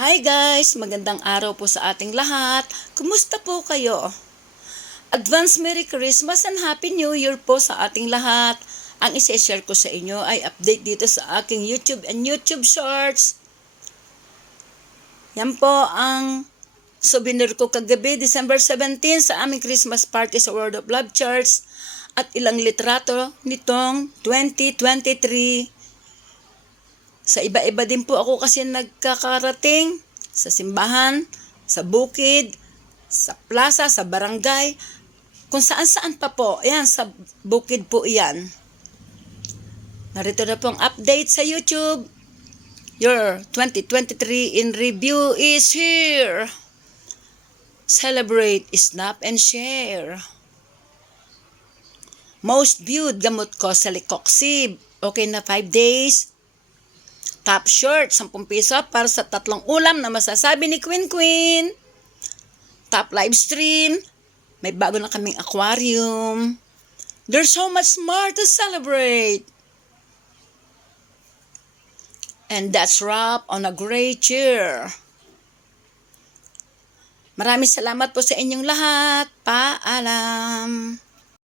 Hi guys! Magandang araw po sa ating lahat. Kumusta po kayo? Advance Merry Christmas and Happy New Year po sa ating lahat. Ang isi-share ko sa inyo ay update dito sa aking YouTube and YouTube Shorts. Yan po ang souvenir ko kagabi, December 17 sa aming Christmas party sa World of Love Church at ilang litrato nitong 2023. Sa iba-iba din po ako kasi nagkakarating sa simbahan, sa bukid, sa plaza, sa barangay, kung saan-saan pa po. Ayan, sa bukid po iyan. Narito na po ang update sa YouTube. Your 2023 in review is here. Celebrate, snap, and share. Most viewed gamot ko sa Licoxib. Okay na 5 days. Top shirt, 10 piso para sa 3 ulam na masasabi ni Queen Queen. Top live stream, may bago na kaming aquarium. There's so much more to celebrate. And that's wrap on a great year. Maraming salamat po sa inyong lahat. Paalam.